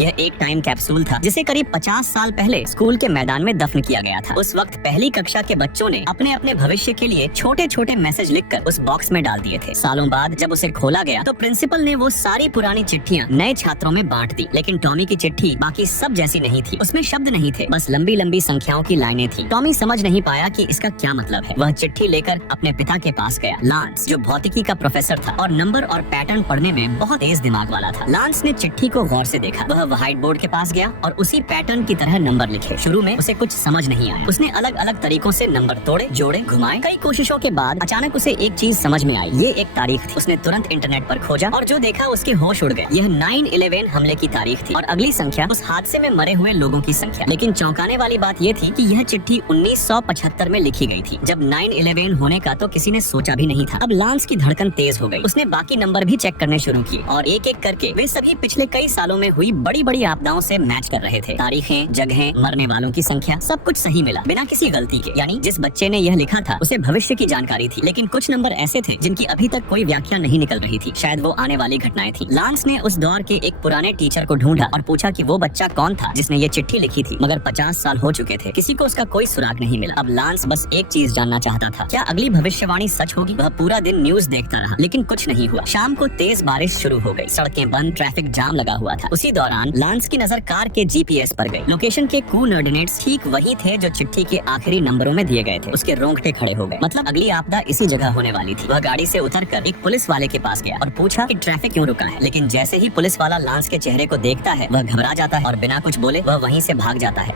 यह एक time capsule था जिसे करीब 50 साल पहले स्कूल के मैदान में दफन किया गया था। उस वक्त पहली कक्षा के बच्चों ने अपने अपने भविष्य के लिए छोटे छोटे मैसेज लिखकर उस बॉक्स में डाल दिए थे। सालों बाद जब उसे खोला गया तो प्रिंसिपल ने वो सारी पुरानी चिट्ठियाँ नए छात्रों में बांट दी, लेकिन टॉमी की चिट्ठी बाकी सब जैसी नहीं थी। उसमें शब्द नहीं थे, बस लंबी लंबी संख्याओं की लाइनें थी। टॉमी समझ नहीं पाया कि इसका क्या मतलब है। वह चिट्ठी लेकर अपने पिता के पास गया, लांस, जो भौतिकी का प्रोफेसर था और नंबर और पैटर्न पढ़ने में बहुत तेज दिमाग वाला था। लांस ने चिट्ठी को गौर से देखा। वह व्हाइट बोर्ड के पास गया और उसी पैटर्न की तरह नंबर लिखे। शुरू में उसे कुछ समझ नहीं आया। उसने अलग अलग तरीकों से नंबर तोड़े, जोड़े, घुमाए। कई कोशिशों के बाद अचानक उसे एक चीज समझ में आई। ये एक तारीख थी। उसने तुरंत इंटरनेट पर खोजा और जो देखा उसके होश उड़ गए। यह 9/11 हमले की तारीख थी और अगली संख्या उस हादसे में मरे हुए लोगों की संख्या। लेकिन चौंकाने वाली बात यह थी कि यह चिट्ठी 1975 में लिखी गई थी, जब 9/11 होने का तो किसी ने सोचा भी नहीं था। अब लांस की धड़कन तेज हो गई। उसने बाकी नंबर भी चेक करने शुरू किए और एक एक करके वे सभी पिछले कई सालों में हुई बड़ी बड़ी आपदाओं से मैच कर रहे थे। तारीखें, जगहें, मरने वालों की संख्या, सब कुछ सही मिला बिना किसी गलती के। यानी जिस बच्चे ने यह लिखा था उसे भविष्य की जानकारी थी, लेकिन कुछ नंबर ऐसे थे जिनकी अभी तक कोई व्याख्या नहीं निकल रही थी। शायद वो आने वाली घटनाएं थी। लांस ने उस दौर के एक पुराने टीचर को ढूंढा और पूछा कि वो बच्चा कौन था जिसने ये चिट्ठी लिखी थी, मगर 50 साल हो चुके थे। किसी को उसका कोई सुराग नहीं मिला। अब लांस बस एक चीज जानना चाहता था, क्या अगली भविष्यवाणी सच होगी। वह पूरा दिन न्यूज देखता रहा, लेकिन कुछ नहीं हुआ। शाम को तेज बारिश शुरू हो गई। सड़कें बंद, ट्रैफिक जाम लगा हुआ था। उसी दौरान लांस की नजर कार के जीपीएस पर गई। लोकेशन के कोऑर्डिनेट्स ठीक वही थे जो चिट्ठी के आखिरी नंबरों में दिए गए थे। उसके रोंगटे खड़े हो गए। मतलब अगली आपदा इसी जगह होने वाली थी। वह गाड़ी से उतरकर एक पुलिस वाले के पास गया और पूछा कि ट्रैफिक क्यों रुका है। लेकिन जैसे ही पुलिस वाला लांस के चेहरे को देखता है वह घबरा जाता है और बिना कुछ बोले वह वहीं से भाग जाता है।